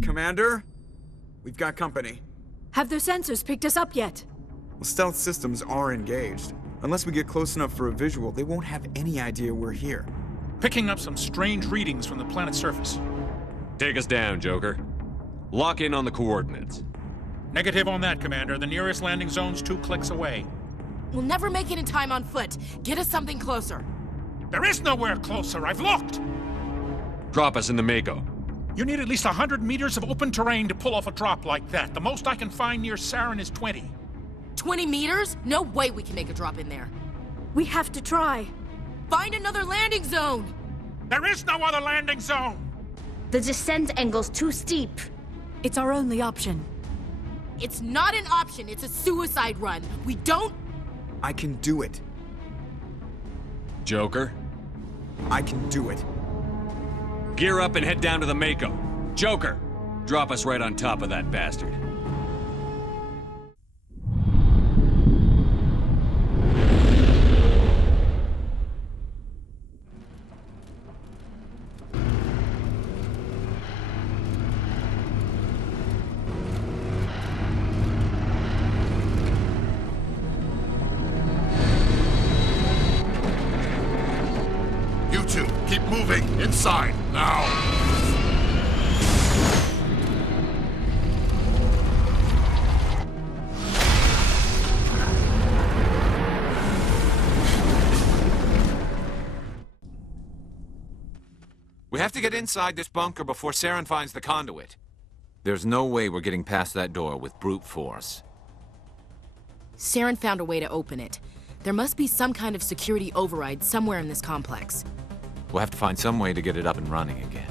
Commander? We've got company. Have their sensors picked us up yet? Well, stealth systems are engaged. Unless we get close enough for a visual, they won't have any idea we're here. Picking up some strange readings from the planet's surface. Take us down, Joker. Lock in on the coordinates. Negative on that, Commander. The nearest landing zone's 2 clicks away. We'll never make it in time on foot. Get us something closer. There is nowhere closer. I've looked! Drop us in the Mako. You need at least 100 meters of open terrain to pull off a drop like that. The most I can find near Saren is 20. 20 meters? No way we can make a drop in there. We have to try. Find another landing zone! There is no other landing zone! The descent angle's too steep. It's our only option. It's not an option, it's a suicide run. We don't... I can do it. Joker, I can do it. gear up and head down to the Mako. Joker, drop us right on top of that bastard. You two, keep moving. Inside, now. We have to get inside this bunker before Saren finds the conduit. There's no way we're getting past that door with brute force. Saren found a way to open it. There must be some kind of security override somewhere in this complex. We'll have to find some way to get it up and running again.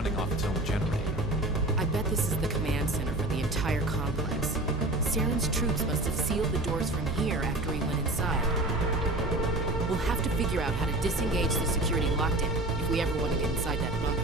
running off its own generator. I bet this is the command center for the entire complex. Saren's troops must have sealed the doors from here after he went inside. We'll have to figure out how to disengage the security lockdown if we ever want to get inside that bunker.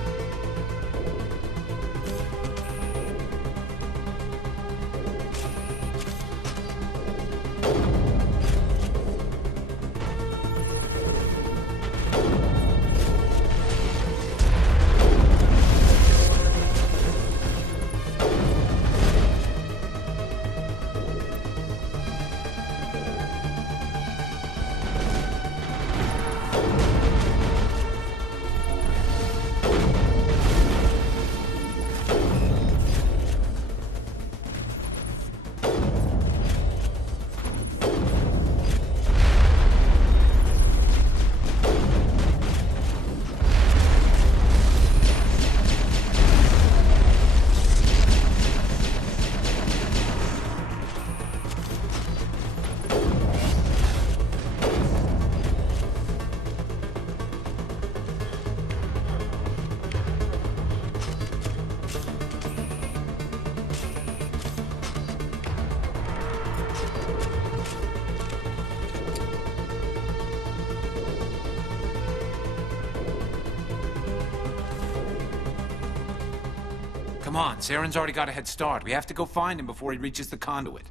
Come on, Saren's already got a head start. We have to go find him before he reaches the conduit.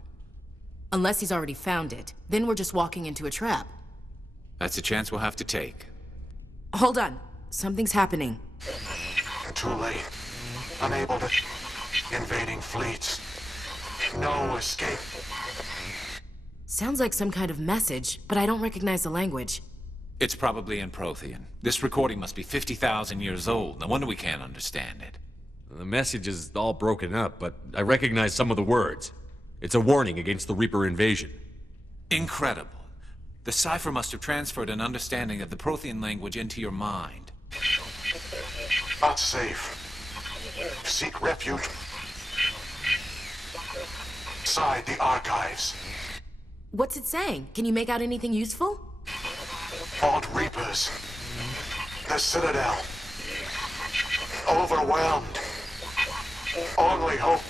Unless he's already found it. Then we're just walking into a trap. That's a chance we'll have to take. Hold on. Something's happening. Too late. Unable to... Invading fleets. No escape. Sounds like some kind of message, but I don't recognize the language. It's probably in Prothean. This recording must be 50,000 years old. No wonder we can't understand it. The message is all broken up, but I recognize some of the words. It's a warning against the Reaper invasion. Incredible. The cipher must have transferred an understanding of the Prothean language into your mind. Not safe. Seek refuge. Inside the archives. What's it saying? Can you make out anything useful? Fought Reapers. The Citadel. Overwhelmed. Only hope.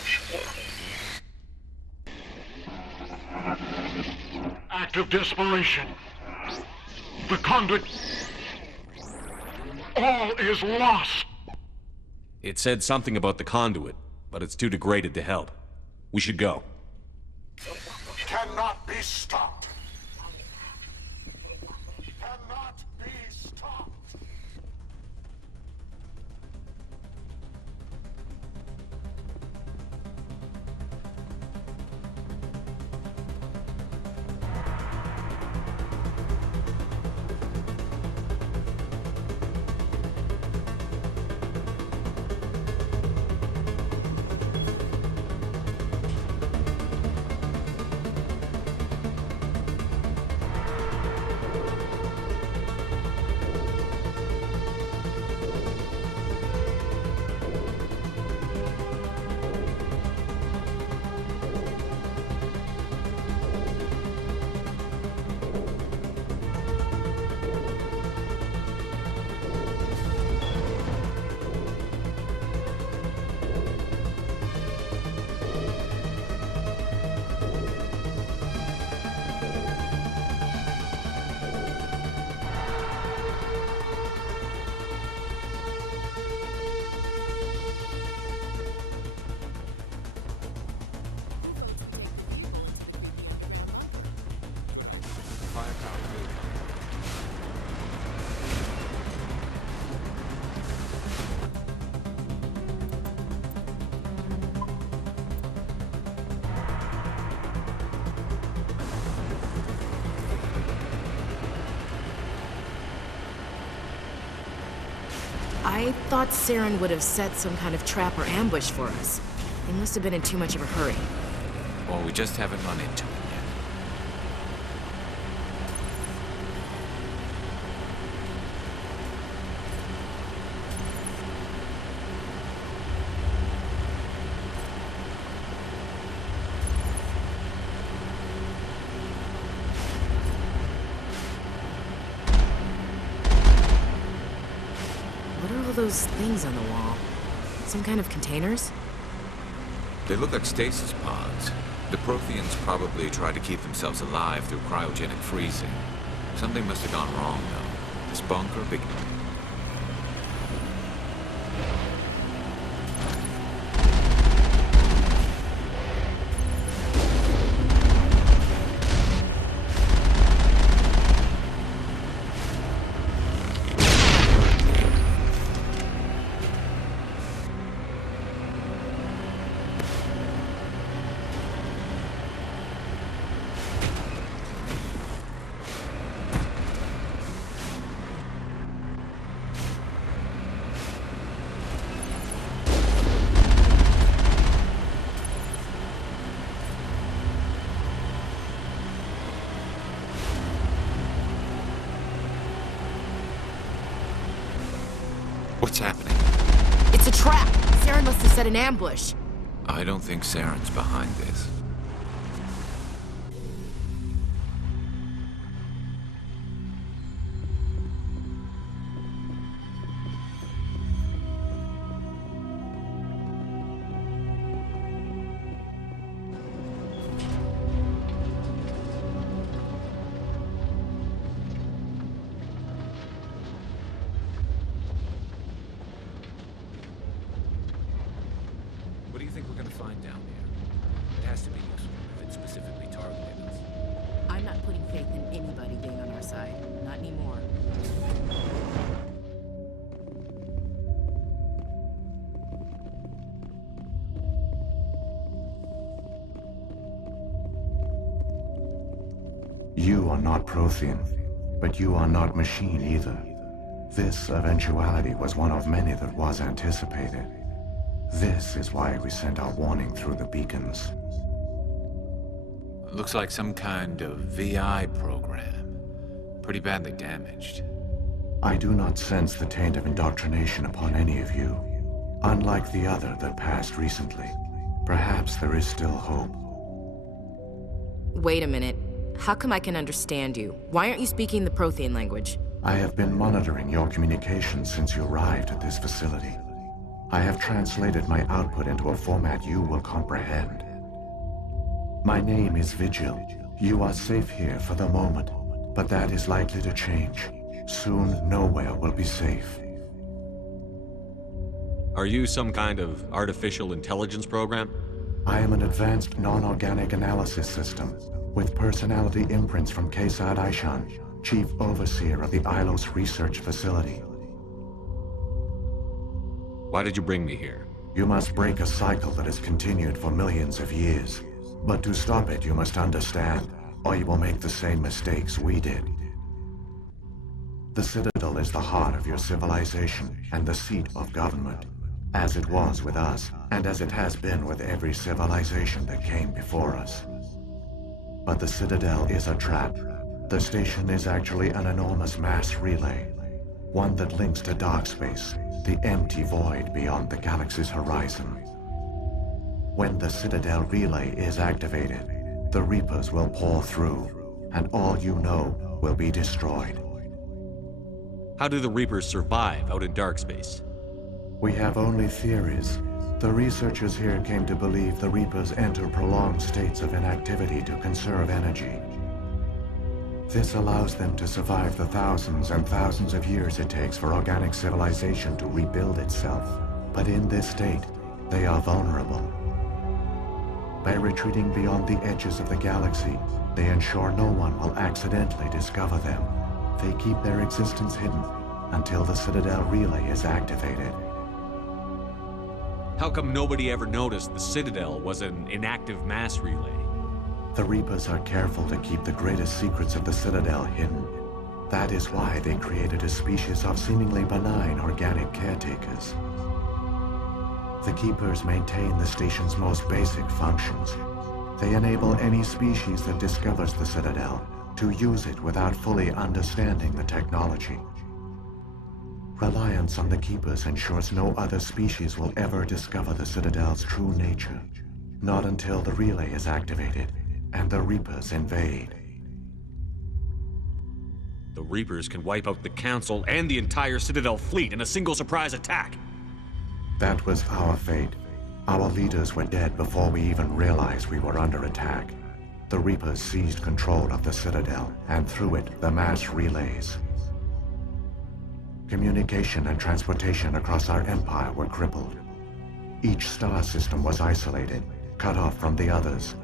Act of desperation. The conduit. All is lost. It said something about the conduit, but it's too degraded to help. We should go. Cannot be stopped. Cannot be stopped. I thought Saren would have set some kind of trap or ambush for us. He must have been in too much of a hurry. Or we just haven't run into him yet. What are all those things on the wall? some kind of containers? They look like stasis pods. The Protheans probably tried to keep themselves alive through cryogenic freezing. Something must have gone wrong, though. This bunker big... What's happening? It's a trap! Saren must have set an ambush. I don't think Saren's behind this. What do you think we're gonna find down there? It has to be useful if it specifically targeted us. I'm not putting faith in anybody being on our side. Not anymore. You are not Prothean, but you are not machine either. This eventuality was one of many that was anticipated. This is why we sent our warning through the beacons. Looks like some kind of VI program. Pretty badly damaged. I do not sense the taint of indoctrination upon any of you. Unlike the other that passed recently, perhaps there is still hope. Wait a minute. How come I can understand you? Why aren't you speaking the Prothean language? I have been monitoring your communications since you arrived at this facility. I have translated my output into a format you will comprehend. My name is Vigil. You are safe here for the moment, but that is likely to change. Soon, nowhere will be safe. Are you some kind of artificial intelligence program? I am an advanced non-organic analysis system, with personality imprints from Kesad Aishan, Chief Overseer of the Ilos Research Facility. Why did you bring me here? You must break a cycle that has continued for millions of years. But to stop it, you must understand, or you will make the same mistakes we did. The Citadel is the heart of your civilization and the seat of government, as it was with us, and as it has been with every civilization that came before us. But the Citadel is a trap. The station is actually an enormous mass relay, one that links to dark space, the empty void beyond the galaxy's horizon. When the Citadel relay is activated, the Reapers will pour through, and all you know will be destroyed. How do the Reapers survive out in dark space? We have only theories. The researchers here came to believe the Reapers enter prolonged states of inactivity to conserve energy. This allows them to survive the thousands and thousands of years it takes for organic civilization to rebuild itself. But in this state, they are vulnerable. By retreating beyond the edges of the galaxy, they ensure no one will accidentally discover them. They keep their existence hidden until the Citadel relay is activated. How come nobody ever noticed the Citadel was an inactive mass relay? The Reapers are careful to keep the greatest secrets of the Citadel hidden. That is why they created a species of seemingly benign organic caretakers. The Keepers maintain the station's most basic functions. They enable any species that discovers the Citadel to use it without fully understanding the technology. Reliance on the Keepers ensures no other species will ever discover the Citadel's true nature. Not until the relay is activated and the Reapers invade. The Reapers can wipe out the Council and the entire Citadel fleet in a single surprise attack. That was our fate. Our leaders were dead before we even realized we were under attack. The Reapers seized control of the Citadel, and through it, the mass relays. Communication and transportation across our empire were crippled. Each star system was isolated, cut off from the others.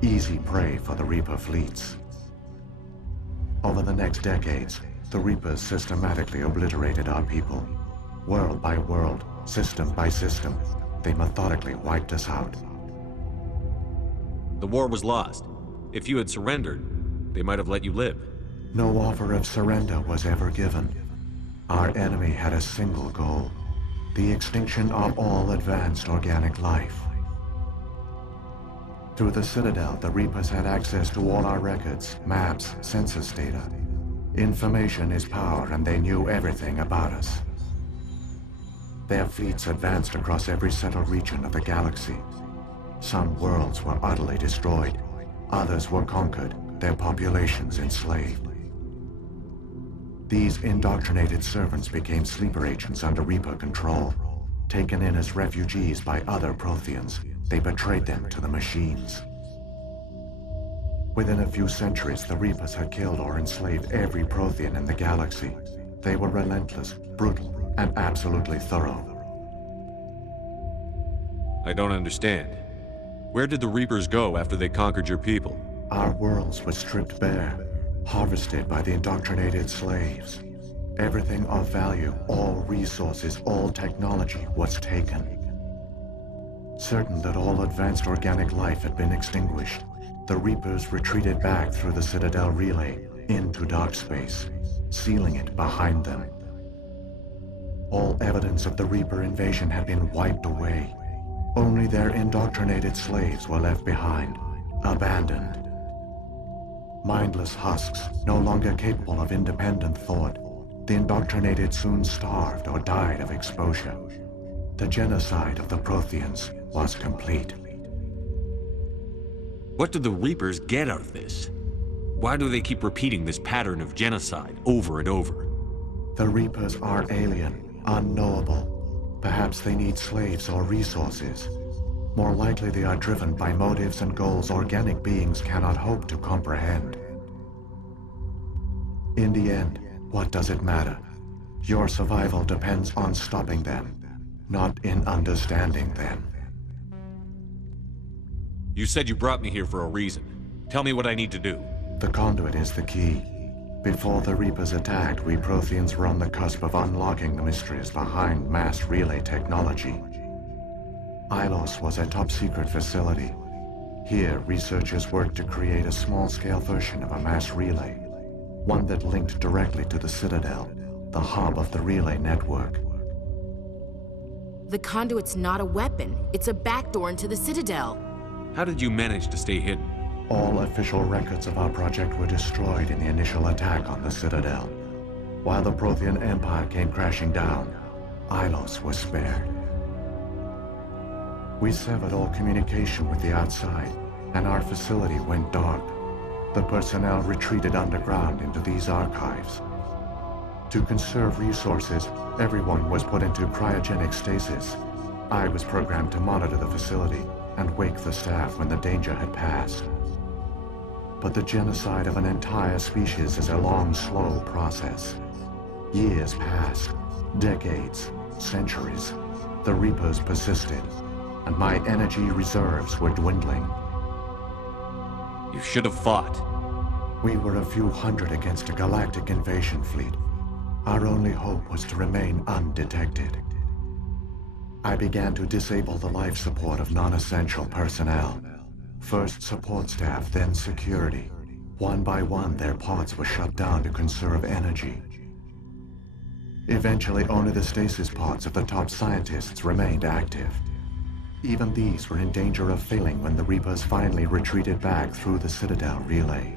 Easy prey for the Reaper fleets. Over the next decades, the Reapers systematically obliterated our people. World by world, system by system, they methodically wiped us out. The war was lost. If you had surrendered, they might have let you live. No offer of surrender was ever given. Our enemy had a single goal: the extinction of all advanced organic life. Through the Citadel, the Reapers had access to all our records, maps, census data. Information is power, and they knew everything about us. Their fleets advanced across every settled region of the galaxy. Some worlds were utterly destroyed. Others were conquered, their populations enslaved. These indoctrinated servants became sleeper agents under Reaper control. Taken in as refugees by other Protheans, they betrayed them to the machines. Within a few centuries, the Reapers had killed or enslaved every Prothean in the galaxy. They were relentless, brutal, and absolutely thorough. I don't understand. Where did the Reapers go after they conquered your people? Our worlds were stripped bare, harvested by the indoctrinated slaves. Everything of value, all resources, all technology was taken. Certain that all advanced organic life had been extinguished, the Reapers retreated back through the Citadel relay into dark space, sealing it behind them. All evidence of the Reaper invasion had been wiped away. Only their indoctrinated slaves were left behind, abandoned. Mindless husks, no longer capable of independent thought, the indoctrinated soon starved or died of exposure. The genocide of the Protheans was complete. What do the Reapers get out of this? Why do they keep repeating this pattern of genocide over and over? The Reapers are alien, unknowable. Perhaps they need slaves or resources. More likely they are driven by motives and goals organic beings cannot hope to comprehend. In the end, what does it matter? Your survival depends on stopping them, not in understanding them. You said you brought me here for a reason. Tell me what I need to do. The conduit is the key. Before the Reapers attacked, we Protheans were on the cusp of unlocking the mysteries behind mass relay technology. Ilos was a top-secret facility. Here, researchers worked to create a small-scale version of a mass relay, one that linked directly to the Citadel, the hub of the relay network. The conduit's not a weapon. It's a backdoor into the Citadel. How did you manage to stay hidden? All official records of our project were destroyed in the initial attack on the Citadel. While the Prothean Empire came crashing down, Ilos was spared. We severed all communication with the outside, and our facility went dark. The personnel retreated underground into these archives. To conserve resources, everyone was put into cryogenic stasis. I was programmed to monitor the facility and wake the staff when the danger had passed. But the genocide of an entire species is a long, slow process. Years passed, decades, centuries. The Reapers persisted, and my energy reserves were dwindling. You should have fought. We were a few hundred against a galactic invasion fleet. Our only hope was to remain undetected. I began to disable the life support of non-essential personnel. First support staff, then security. One by one, their pods were shut down to conserve energy. Eventually, only the stasis pods of the top scientists remained active. Even these were in danger of failing when the Reapers finally retreated back through the Citadel relay.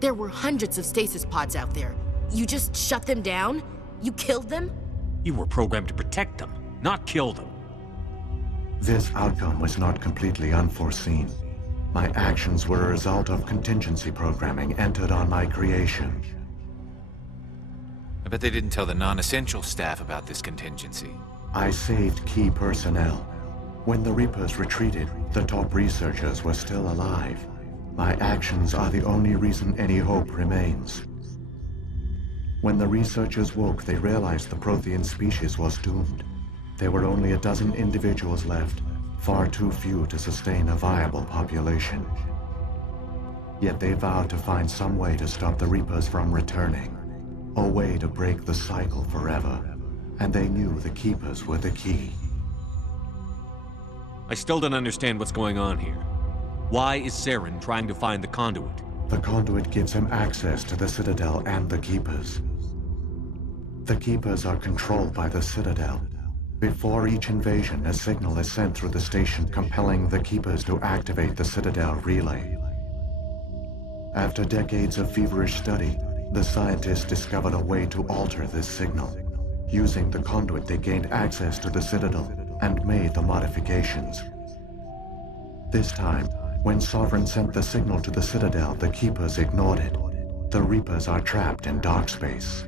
There were hundreds of stasis pods out there. You just shut them down? You killed them? You were programmed to protect them, not kill them. This outcome was not completely unforeseen. My actions were a result of contingency programming entered on my creation. bet they didn't tell the non-essential staff about this contingency. I saved key personnel. When the Reapers retreated, the top researchers were still alive. My actions are the only reason any hope remains. When the researchers woke, they realized the Prothean species was doomed. There were only a dozen individuals left, far too few to sustain a viable population. Yet they vowed to find some way to stop the Reapers from returning, a way to break the cycle forever. And they knew the Keepers were the key. I still don't understand what's going on here. Why is Saren trying to find the conduit? The conduit gives him access to the Citadel and the Keepers. The Keepers are controlled by the Citadel. Before each invasion, a signal is sent through the station compelling the Keepers to activate the Citadel relay. After decades of feverish study, the scientists discovered a way to alter this signal. Using the conduit, they gained access to the Citadel and made the modifications. This time, when Sovereign sent the signal to the Citadel, the Keepers ignored it. The Reapers are trapped in dark space.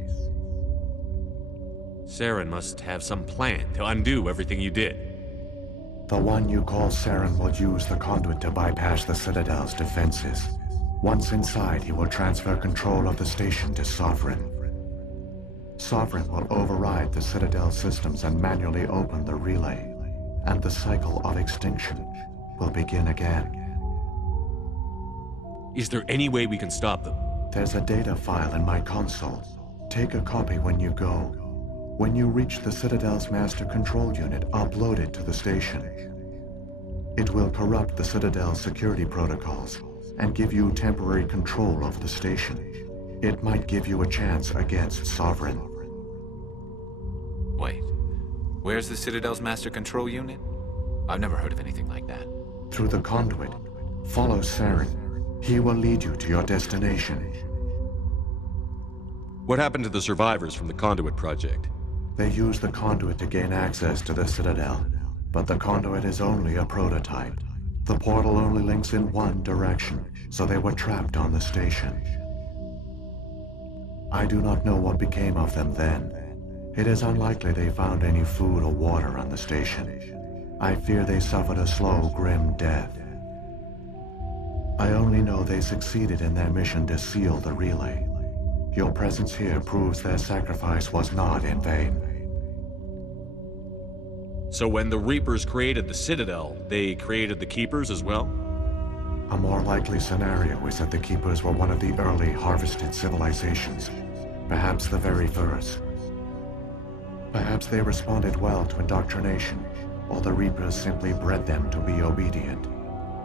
Saren must have some plan to undo everything you did. The one you call Saren will use the conduit to bypass the Citadel's defenses. Once inside, he will transfer control of the station to Sovereign. Sovereign will override the Citadel systems and manually open the relay, and the cycle of extinction will begin again. Is there any way we can stop them? There's a data file in my console. Take a copy when you go. When you reach the Citadel's master control unit, upload it to the station. It will corrupt the Citadel's security protocols and give you temporary control of the station. It might give you a chance against Sovereign. Wait, where's the Citadel's master control unit? I've never heard of anything like that. Through the conduit, follow Saren. He will lead you to your destination. What happened to the survivors from the Conduit project? They used the conduit to gain access to the Citadel, but the conduit is only a prototype. The portal only links in one direction, so they were trapped on the station. I do not know what became of them then. It is unlikely they found any food or water on the station. I fear they suffered a slow, grim death. I only know they succeeded in their mission to seal the relay. Your presence here proves their sacrifice was not in vain. So when the Reapers created the Citadel, they created the Keepers as well? A more likely scenario is that the Keepers were one of the early harvested civilizations, perhaps the very first. Perhaps they responded well to indoctrination, or the Reapers simply bred them to be obedient.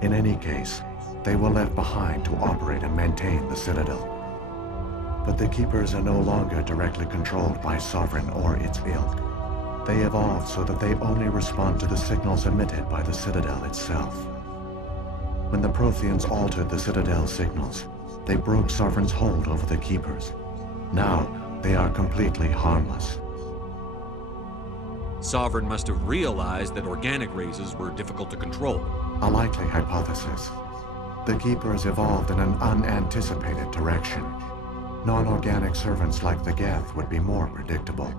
In any case, they were left behind to operate and maintain the Citadel. But the Keepers are no longer directly controlled by Sovereign or its ilk. They evolved so that they only respond to the signals emitted by the Citadel itself. When the Protheans altered the Citadel's signals, they broke Sovereign's hold over the Keepers. Now, they are completely harmless. Sovereign must have realized that organic races were difficult to control. A likely hypothesis. The Keepers evolved in an unanticipated direction. Non-organic servants like the Geth would be more predictable.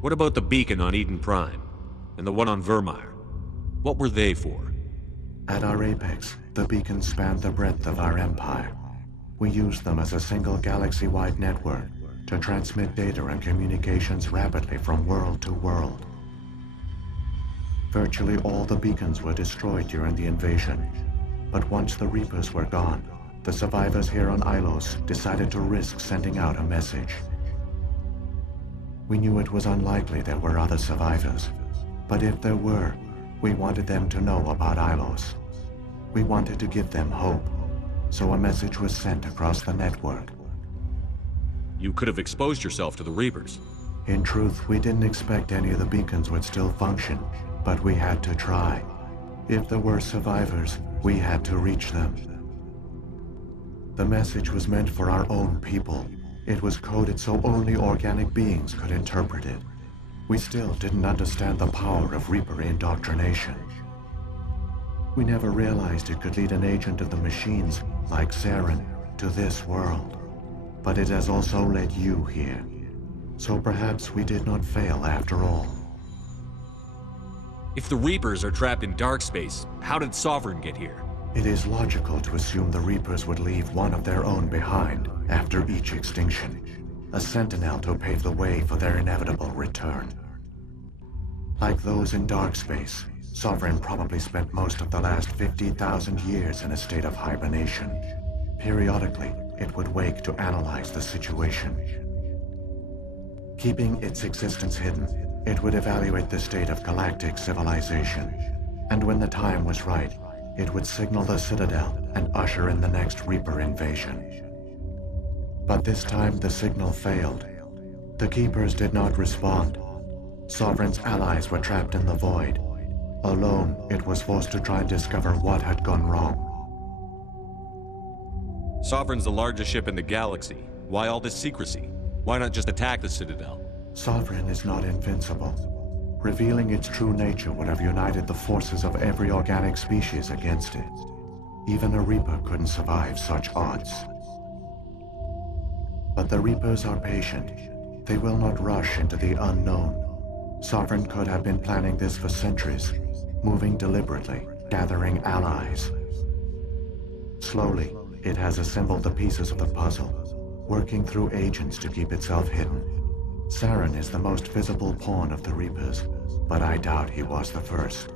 What about the beacon on Eden Prime? And the one on Vermeer? What were they for? At our apex, the beacons spanned the breadth of our empire. We used them as a single galaxy-wide network to transmit data and communications rapidly from world to world. Virtually all the beacons were destroyed during the invasion, but once the Reapers were gone, the survivors here on Ilos decided to risk sending out a message. We knew it was unlikely there were other survivors, but if there were, we wanted them to know about Ilos. We wanted to give them hope, so a message was sent across the network. You could have exposed yourself to the Reapers. In truth, we didn't expect any of the beacons would still function, but we had to try. If there were survivors, we had to reach them. The message was meant for our own people. It was coded so only organic beings could interpret it. We still didn't understand the power of Reaper indoctrination. We never realized it could lead an agent of the machines, like Saren, to this world. but it has also led you here. So perhaps we did not fail after all. If the Reapers are trapped in dark space, how did Sovereign get here? It is logical to assume the Reapers would leave one of their own behind after each extinction, a sentinel to pave the way for their inevitable return. Like those in dark space, Sovereign probably spent most of the last 50,000 years in a state of hibernation. Periodically, it would wake to analyze the situation. Keeping its existence hidden, it would evaluate the state of galactic civilization. And when the time was right, it would signal the Citadel and usher in the next Reaper invasion. But this time the signal failed. The Keepers did not respond. Sovereign's allies were trapped in the void. Alone, it was forced to try and discover what had gone wrong. Sovereign's the largest ship in the galaxy. Why all this secrecy? Why not just attack the Citadel? Sovereign is not invincible. Revealing its true nature would have united the forces of every organic species against it. Even a Reaper couldn't survive such odds. But the Reapers are patient. They will not rush into the unknown. Sovereign could have been planning this for centuries, moving deliberately, gathering allies. Slowly, it has assembled the pieces of the puzzle, working through agents to keep itself hidden. Saren is the most visible pawn of the Reapers, but I doubt he was the first.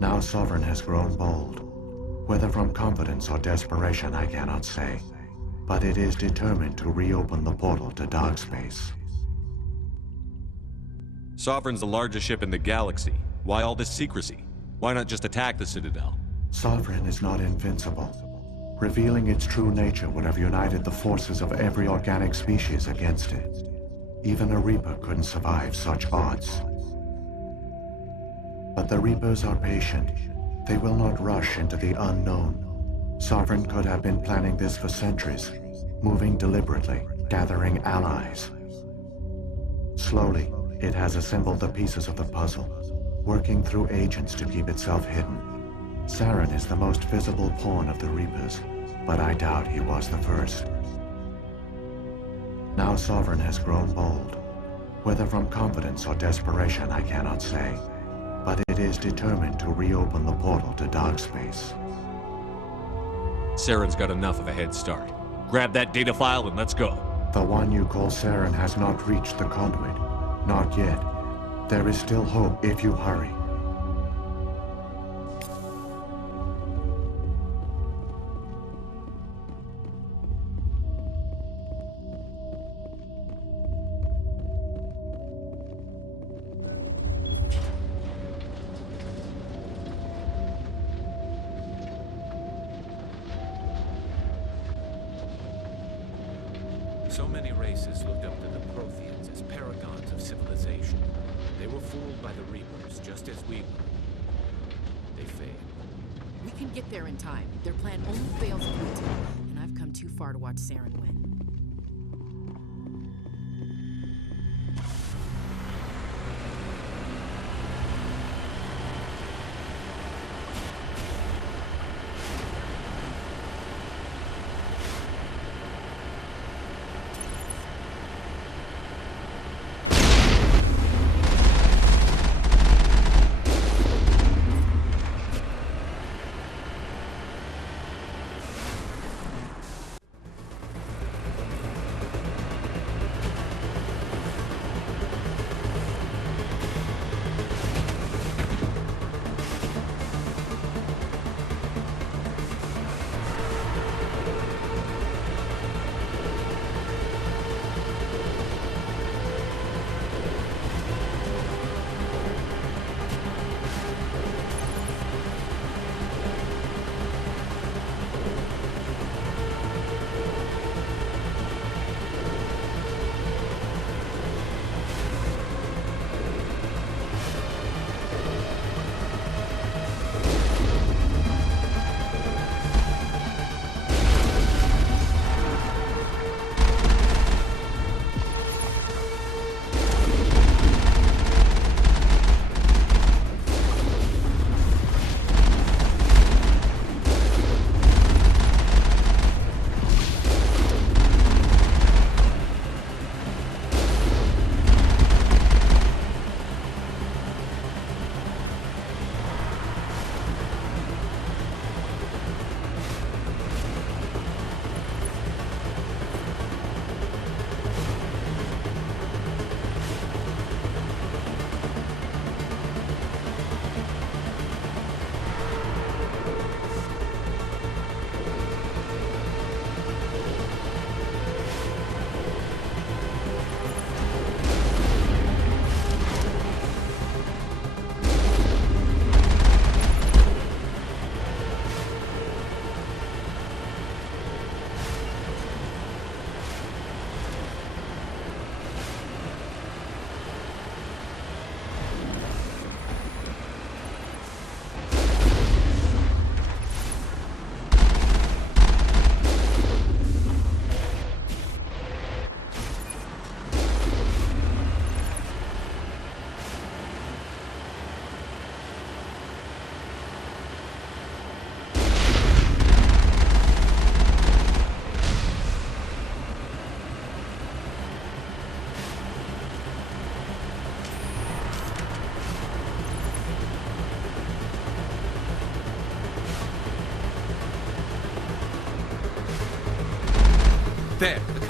Now Sovereign has grown bold. Whether from confidence or desperation, I cannot say, but it is determined to reopen the portal to dark space. Sovereign's the largest ship in the galaxy. Why all this secrecy? Why not just attack the Citadel? Sovereign is not invincible. Revealing its true nature would have united the forces of every organic species against it. Even a Reaper couldn't survive such odds. But the Reapers are patient. They will not rush into the unknown. Sovereign could have been planning this for centuries, moving deliberately, gathering allies. Slowly, it has assembled the pieces of the puzzle, working through agents to keep itself hidden. Saren is the most visible pawn of the Reapers, but I doubt he was the first. Now Sovereign has grown bold. Whether from confidence or desperation, I cannot say, but it is determined to reopen the portal to dark space. Saren's got enough of a head start. Grab that data file and let's go. The one you call Saren has not reached the conduit. Not yet. There is still hope if you hurry. So many races looked up to the Protheans as paragons of civilization. They were fooled by the Reapers, just as we were. They failed. We can get there in time. Their plan only fails if we do, and I've come too far to watch Saren win.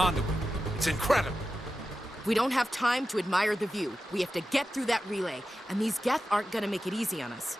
conduit. It's incredible. We don't have time to admire the view. We have to get through that relay, and these Geth aren't gonna make it easy on us.